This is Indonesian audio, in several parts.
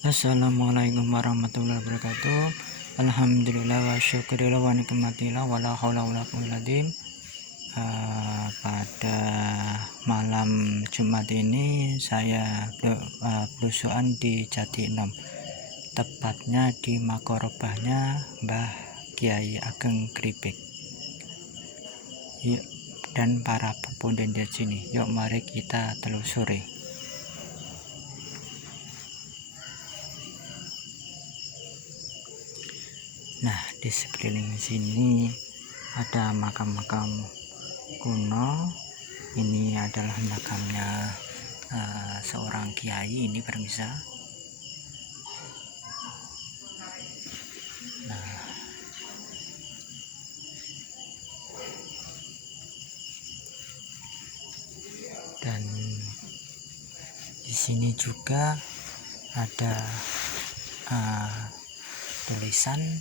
Assalamualaikum warahmatullahi wabarakatuh. Alhamdulillah wa syukurillah wa nikmatillah wa la haula wa la quwwata illa billah. Pada malam Jumat ini saya belusuan di Jati 6, tepatnya di makorobahnya Mbah Kiai Ageng Kripik. Yuk, dan para pepunden di sini. Yuk mari kita telusuri. Nah, di sekeliling sini ada makam-makam kuno. Ini adalah makamnya seorang kiai ini permisa. Nah, dan di sini juga ada tulisan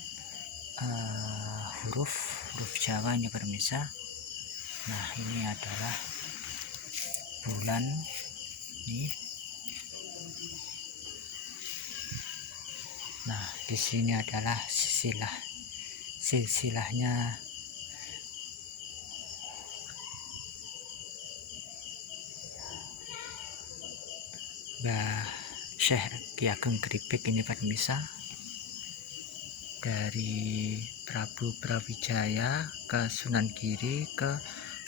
huruf Jawa ini permisa. Nah, ini adalah bulan nih. Nah, di sini adalah silsilahnya Mbah Syekh Kiai Ageng Kripik ini permisa, dari Prabu Brawijaya ke Sunan Giri, ke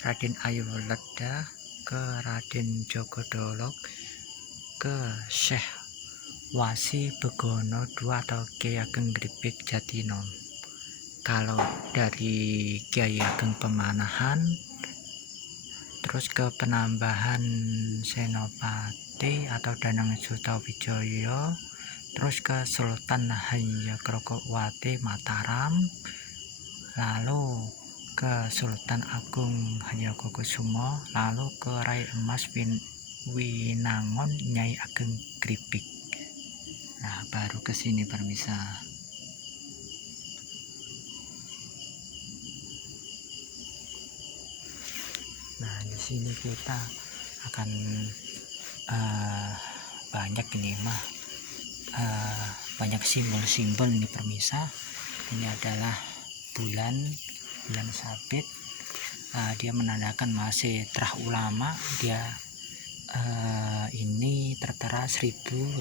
Raden Ayoleda, ke Raden Jogodolok, ke Syekh Wasi Begono II atau Kiai Ageng Kripik Jatinom. Kalau dari Kiai Ageng Pemanahan, terus ke penambahan Senopati atau Danang Sutawijaya, terus ke Sultan Hayagrakowati Mataram, lalu ke Sultan Agung Hayagrokusumo, lalu ke Rai Emas Winangun Nyai Ageng Kripik. Nah, baru ke sini permisa. Nah, di sini kita akan banyak ini mah banyak simbol-simbol ini permisa. Ini adalah bulan sabit. Dia menandakan masih terah ulama. Dia ini tertera 1825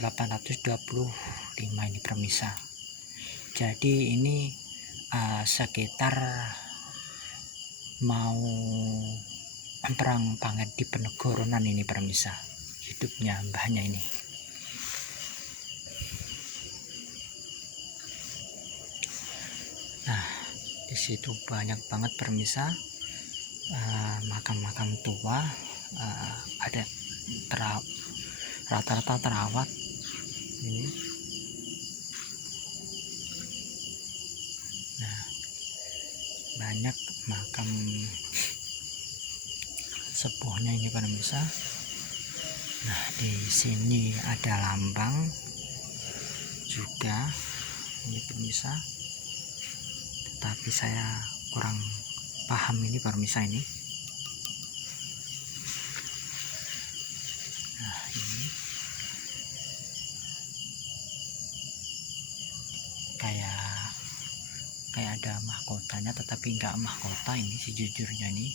ini permisa. Jadi ini sekitar mau perang Panget di Penegoronan ini permisa, hidupnya mbahnya ini. Nah, di situ banyak banget permisa makam-makam tua, ada rata-rata terawat ini. Nah, banyak makam sepuhnya ini permisa. Nah, di sini ada lambang juga ini permisa, tapi saya kurang paham ini permisa ini. Nah, ini kayak ada mahkotanya, tetapi enggak mahkota ini sejujurnya nih.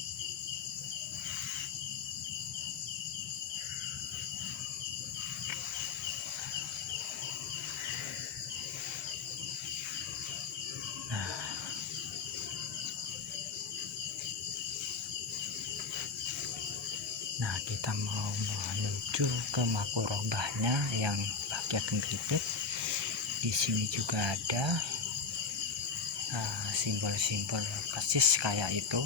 Nah, kita mau menuju ke makorobahnya yang Mbah Kiai Ageng Kripik. Di sini juga ada simbol-simbol persis kayak itu,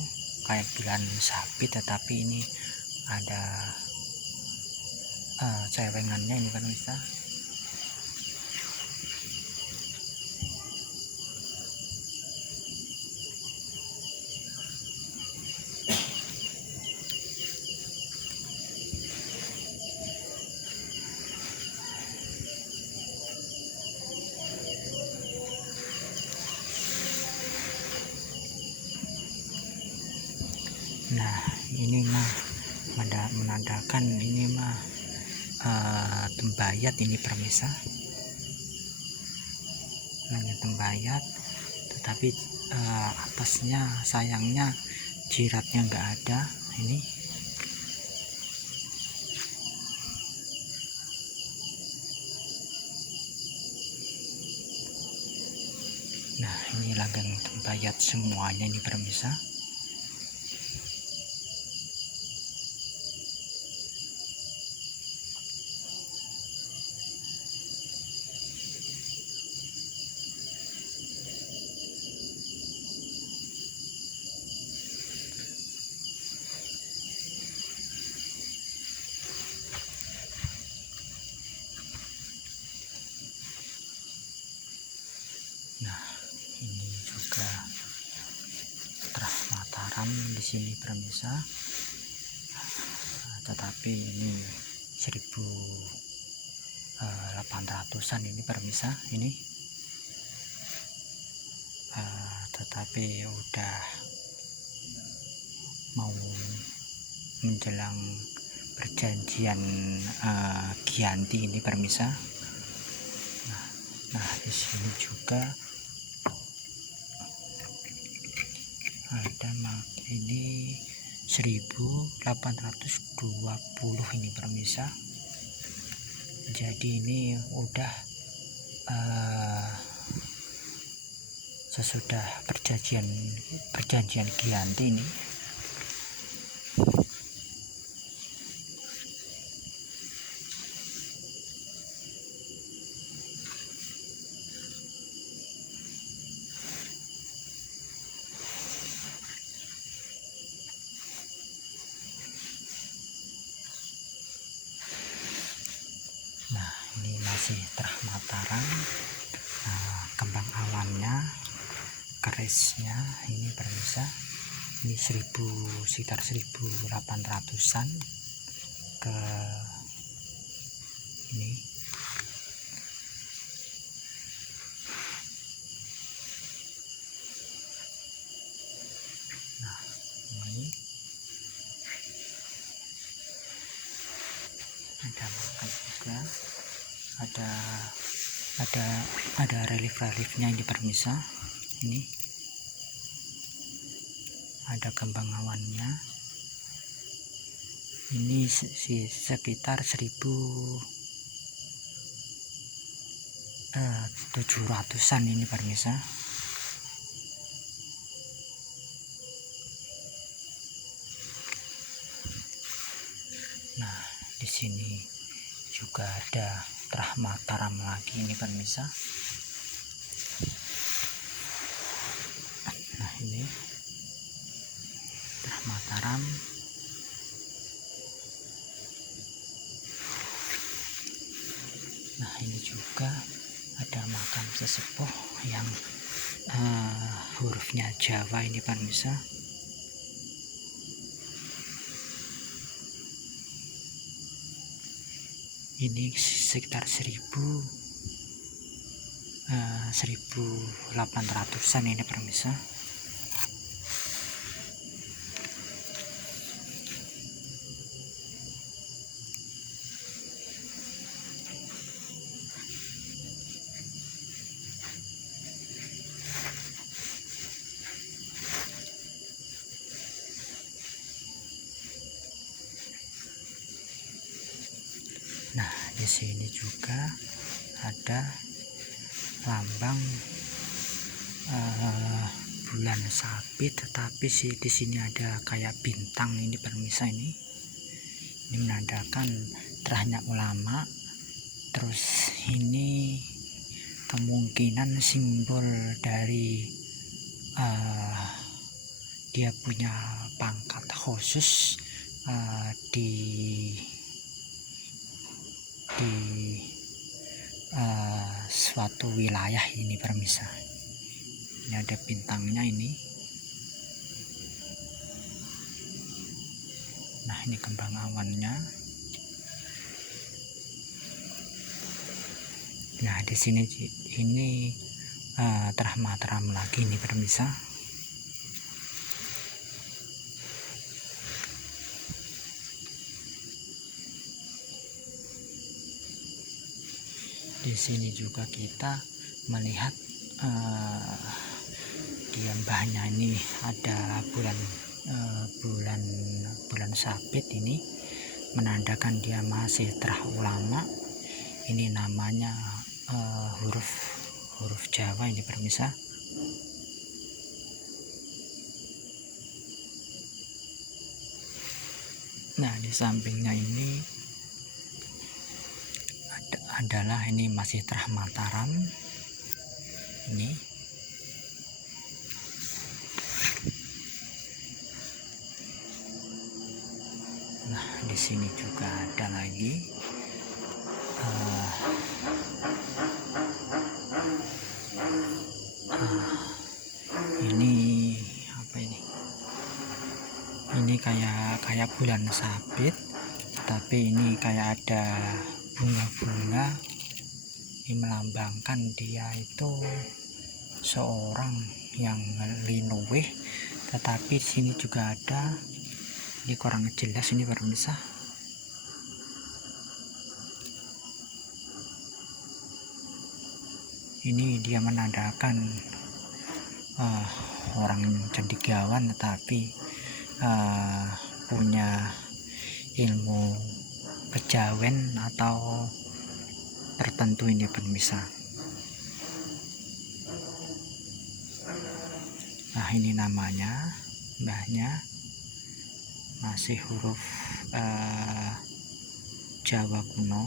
kayak bulan sabit, tetapi ini ada cewengannya ini kan bisa. Nah, ini mah menandakan ini mah tembayat ini permisa. langit tembayat, tetapi atasnya sayangnya jiratnya nggak ada. Ini nah, ini langgeng tembayat semuanya ini pemirsa. Nah, ini juga Trah Mataram di sini pemirsa. Tetapi ini 1800-an ini pemirsa ini. Tetapi udah mau menjelang perjanjian Giyanti ini pemirsa. Nah, di sini juga ada ini 1820 ini pemirsa. Jadi ini udah sesudah perjanjian Giyanti ini. Nah, ini masih Trah Mataram. Kembang awannya, kerisnya ini pemirsa. Ini sekitar 1800-an ke ini. Nah, ini ada makan juga, ada relief-reliefnya ini pemirsa. Ini ada kembang awannya. Ini sekitar 1700-an ini pemirsa. Nah, di sini juga ada Trah Mataram lagi ini pemirsa. Nah, ini Trah Mataram. Nah, ini juga ada makam sesepuh yang hurufnya Jawa ini pemirsa. Ini sekitar 1800-an ini pemirsa. Nah, di sini juga ada lambang bulan sabit, tetapi di sini ada kayak bintang ini pemirsa. Ini menandakan terahnya ulama. Terus ini kemungkinan simbol dari dia punya pangkat khusus di suatu wilayah ini pemirsa. Ini ada bintangnya ini. Nah, ini kembang awannya. Nah, di sini ini Trah Mataram lagi ini pemirsa. Di sini juga kita melihat di mbahnya ini ada bulan bulan sabit, ini menandakan dia masih terah ulama. Ini namanya huruf Jawa ini pemirsa. Nah, di sampingnya ini adalah ini masih terah Mataram ini. Nah, di sini juga ada lagi ini apa ini? Ini kayak bulan sabit, tapi ini kayak ada bunga-bunga. Ini melambangkan dia itu seorang yang linuwih, tetapi sini juga ada, ini kurang jelas ini pemirsa. Ini dia menandakan orang cendekiawan, tetapi punya ilmu kejawen atau tertentu ini pemirsa. Nah, ini namanya mbahnya masih huruf Jawa kuno.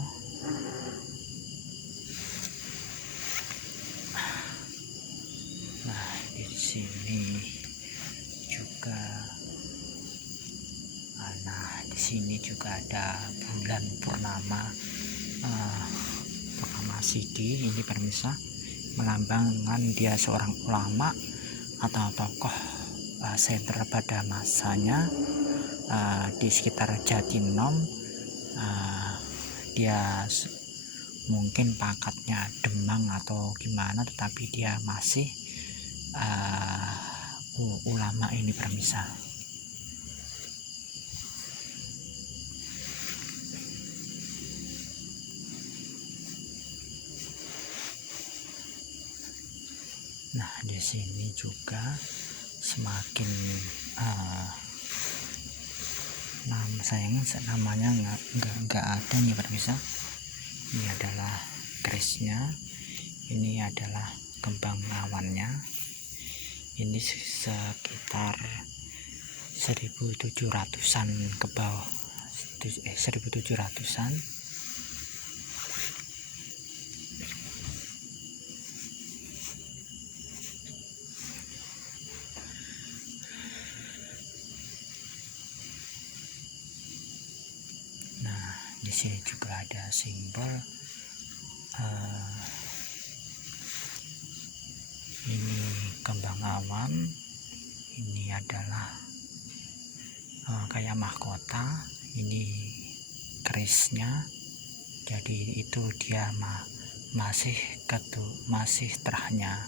Nah, di sini juga ada bulan purnama Sidi ini pemirsa, melambangkan dia seorang ulama atau tokoh sentral pada masanya di sekitar Jatinom. Dia mungkin pangkatnya Demang atau gimana, tetapi dia masih ulama ini pemirsa. Nah, di sini juga semakin namanya nggak ada nih pemirsa. Ini adalah kerisnya, ini adalah kembang awannya. Ini sekitar 1700-an ke bawah, 1700-an. Nah, di sini juga ada simbol ini kembang awan. Ini adalah kayak mahkota. Ini kerisnya, jadi itu dia masih terahnya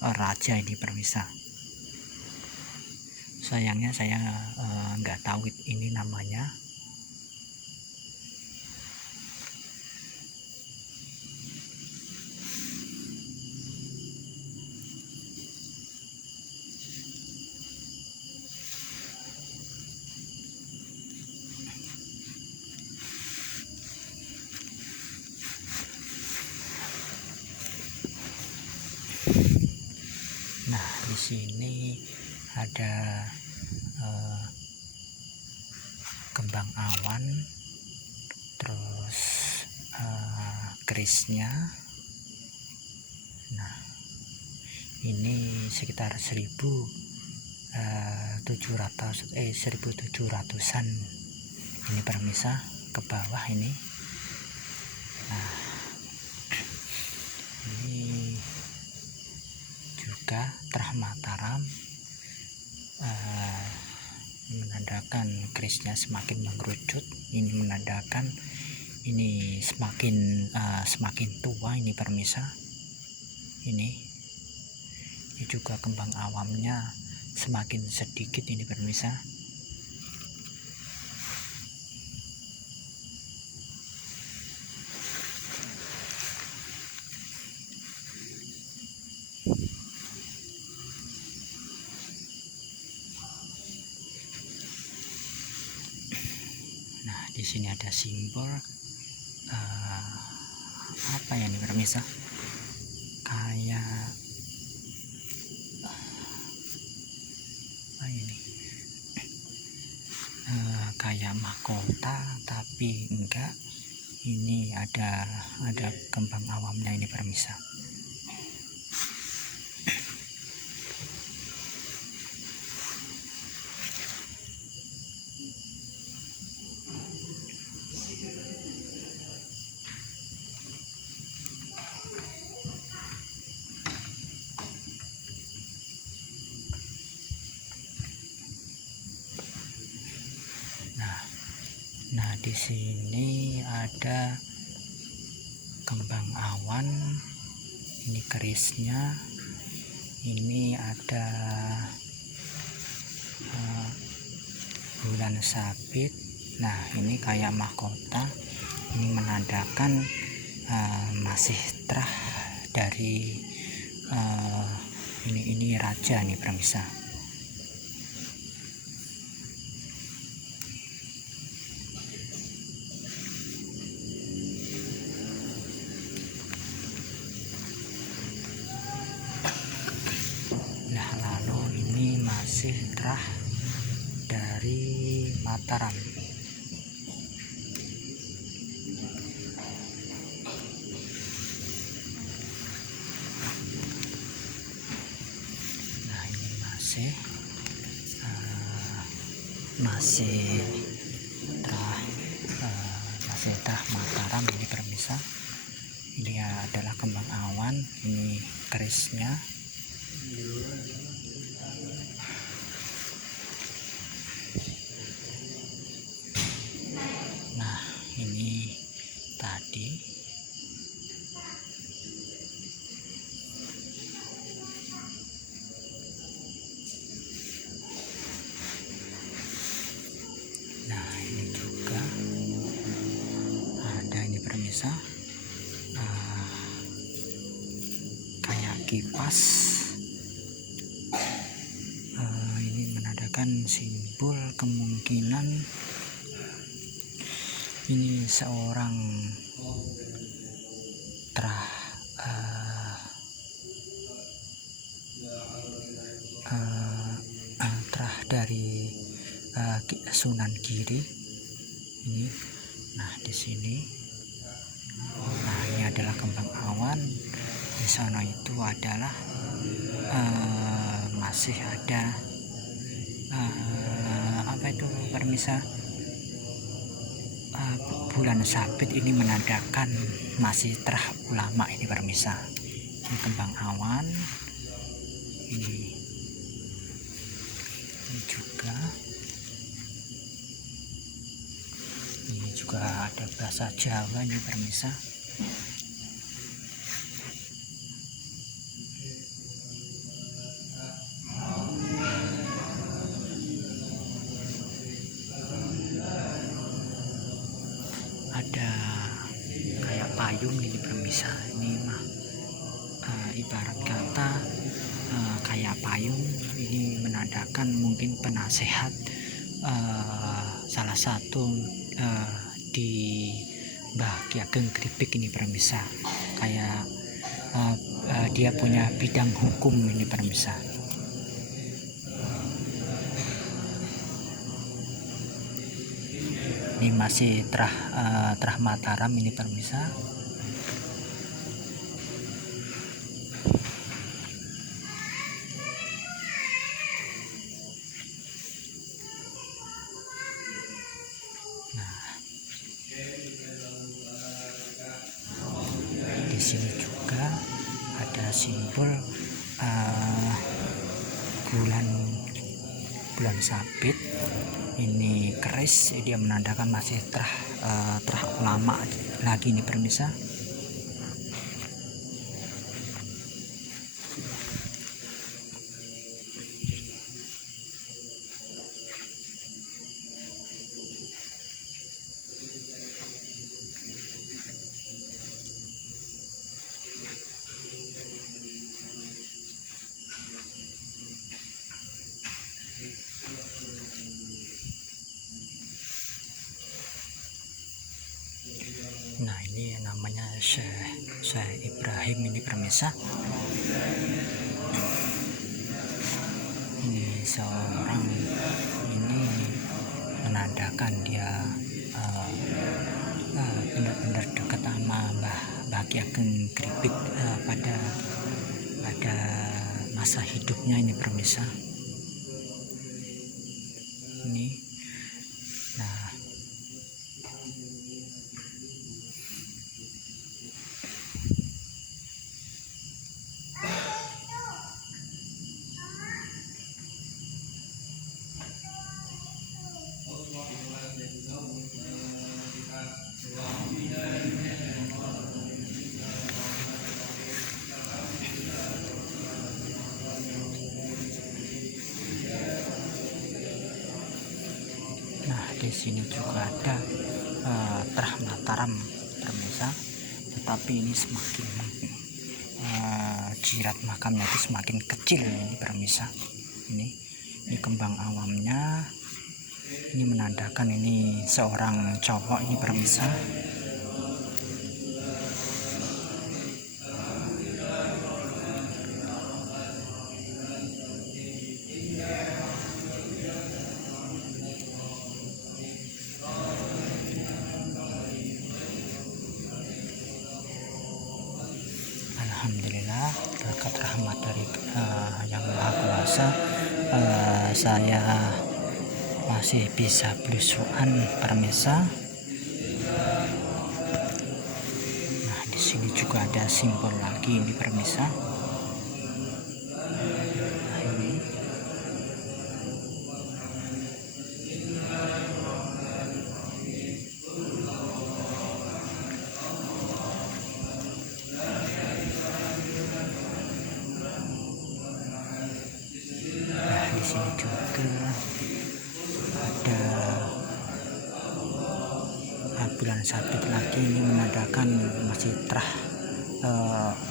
raja ini pemirsa. Sayangnya saya nggak tahu ini namanya. Nah, di sini ada kembang awan, terus kerisnya. Nah, ini sekitar 1700-an ini pemirsa, ke bawah ini. Nah, ini juga terah Mataram, menandakan kerisnya semakin mengerucut. Ini menandakan ini semakin tua ini pemirsa. Ini juga kembang awamnya semakin sedikit ini pemirsa. sini ada simbol apa ya nih pemirsa, kayak apa ini, kayak mahkota tapi enggak, ini ada kembang awamnya ini pemirsa. Nah, di sini ada kembang awan, ini kerisnya, ini ada bulan sabit. Nah, ini kayak mahkota, ini menandakan masih terah dari ini raja nih pemirsa. Nah, lalu ini masih terah dari Mataram. Nah, ini masih terah Mataram ini pemirsa. Ini adalah kembang awan, ini kerisnya. Nah, ini tadi ini juga ada ini pemirsa, kayak kipas. Ini menandakan simbol kemungkinan ini seorang terah dari Sunan Giri ini. Nah, di sini, nah ini adalah kembang awan. Di sana itu adalah masih ada apa itu pemirsa, bulan sabit, ini menandakan masih terah ulama ini pemirsa. Ini kembang awan, ini juga ada bahasa Jawa ini pemirsa. Ada kayak payung ini pemirsa, ini mah ibarat kata kayak payung, ini menandakan mungkin penasehat salah satu di Mbah Ki Ageng Gripik ini pemirsa, kayak dia punya bidang hukum ini pemirsa. Ini masih terah Mataram ini pemirsa. Di sini juga ada simbol bulan sabit, ini keris, dia menandakan masih terah ulama lagi nih pemirsa. Nah ini namanya Syekh Ibrahim ini permisa. Ini seorang ini menandakan dia benar-benar dekat sama Mbah Ki Ageng Gripik pada masa hidupnya ini permisa. Ini nah di sini juga ada Trah Mataram permisa, tetapi ini semakin jirat makamnya itu semakin kecil ini permisa. Ini kembang awamnya, ini menandakan ini seorang cowok ini permisa. Alhamdulillah berkat rahmat dari Yang Maha Kuasa, saya masih bisa belusuan permisa. Nah di sini juga ada simbol lagi ini permisa. Nah ini di sini juga ada bulan sabit lagi, ini menandakan masih Trah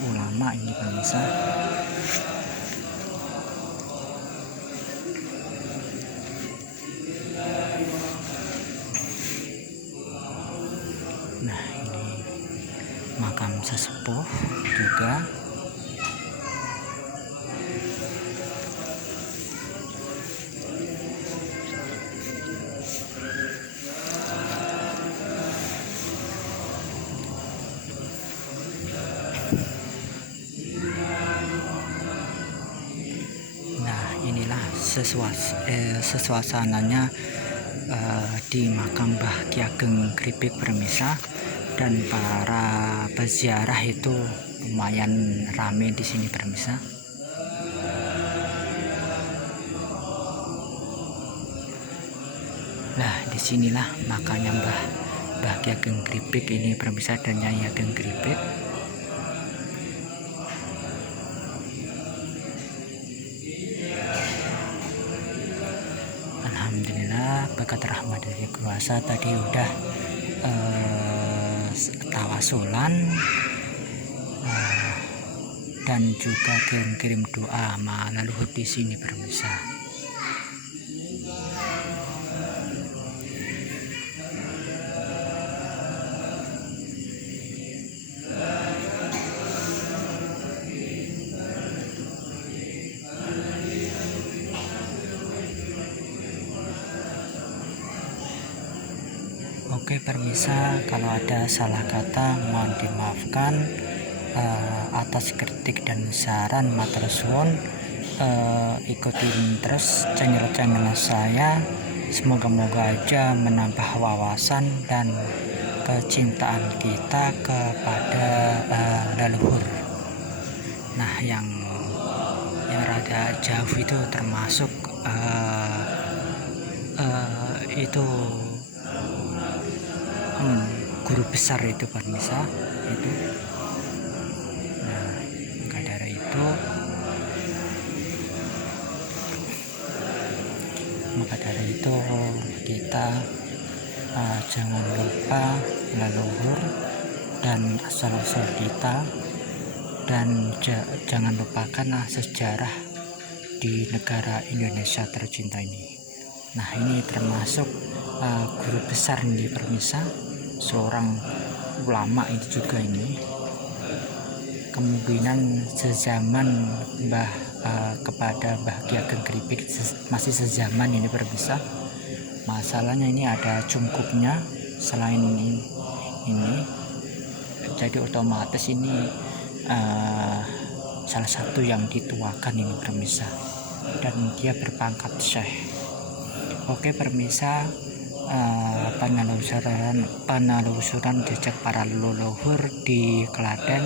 ulama ini pemirsa. Nah ini makam sesepuh juga. Sesuasananya di makam Mbah Ki Ageng Gripik permisa, dan para peziarah itu lumayan rame di sini permisa. Nah disinilah makanya Mbah Ki Ageng Gripik ini permisa, dan Nyai Ageng Gripik. Alhamdulillah berkat rahmat dari kuasa tadi udah tawasulan dan juga kirim doa sama leluhur di sini permisa. Oke permisa, kalau ada salah kata mohon dimaafkan. Atas kritik dan saran matur suwun, ikutin terus channel saya, semoga-moga aja menambah wawasan dan kecintaan kita kepada leluhur. Nah yang rada jauh itu termasuk itu guru besar itu permisa itu. Nah maka dari itu kita jangan lupa leluhur dan asal-usul kita, dan jangan lupakan sejarah di negara Indonesia tercinta ini. Nah ini termasuk guru besar di permisa, seorang ulama itu juga ini kemungkinan sezaman kepada Mbah Ki Ageng Gripik, masih sezaman ini pemirsa. Masalahnya ini ada cungkupnya selain ini jadi otomatis ini salah satu yang dituakan ini pemirsa, dan dia berpangkat syekh. Oke pemirsa, penelusuran jejak para leluhur di Klaten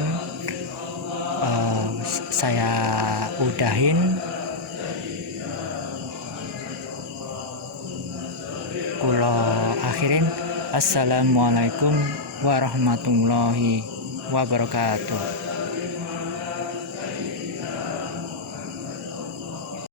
saya udahin. Kulo akhirin. Assalamualaikum warahmatullahi wabarakatuh.